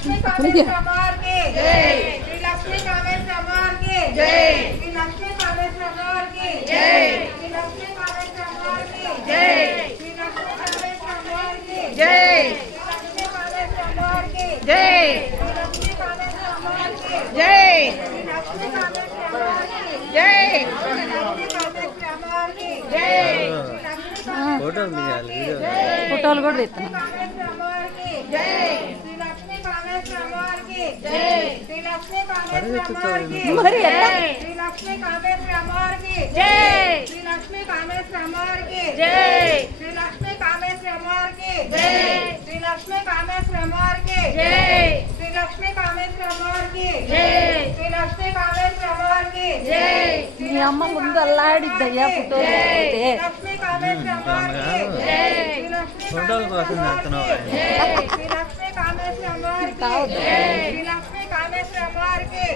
लक्ष्मी कामेश्वर अमर की जय। श्री लक्ष्मी कामेश्वर अमर की जय। श्री लक्ष्मी कामेश्वर अमर की जय। श्री लक्ष्मी कामेश्वर अमर की जय। श्री लक्ष्मी कामेश्वर अमर की जय। लक्ष्मी कामेश्वर अमर की जय। लक्ष्मी कामेश्वर अमर की जय। लक्ष्मी कामेश्वर अमर की जय। लक्ष्मी कामेश्वर अमर की जय। ఫోటోలు కూడా తీస్తాను श्री लक्ष्मी कामेश्वर अमर की जय। श्री लक्ष्मी कामेश्वर अमर की మరి ఎలా श्री लक्ष्मी कामेश्वर अमर की जय। श्री लक्ष्मी कामेश्वर अमर की जय। श्री लक्ष्मी कामेश्वर अमर की जय। श्री लक्ष्मी कामेश्वर अमर की जय। श्री लक्ष्मी कामेश्वर अमर की जय। श्री लक्ष्मी कामेश्वर अमर की जय। మీ అమ్మ ముందు అల్లాడిద్దయ్యా ఫోటోలు తీస్తే लक्ष्मी कामेश्वर अमर की जय। श्री लक्ष्मी ఫోటోల కోసం చేస్తున్నావు श्री लक्ष्मी कामेश्वर अमर की जय। श्री लक्ष्मी कामेश्वर अमर की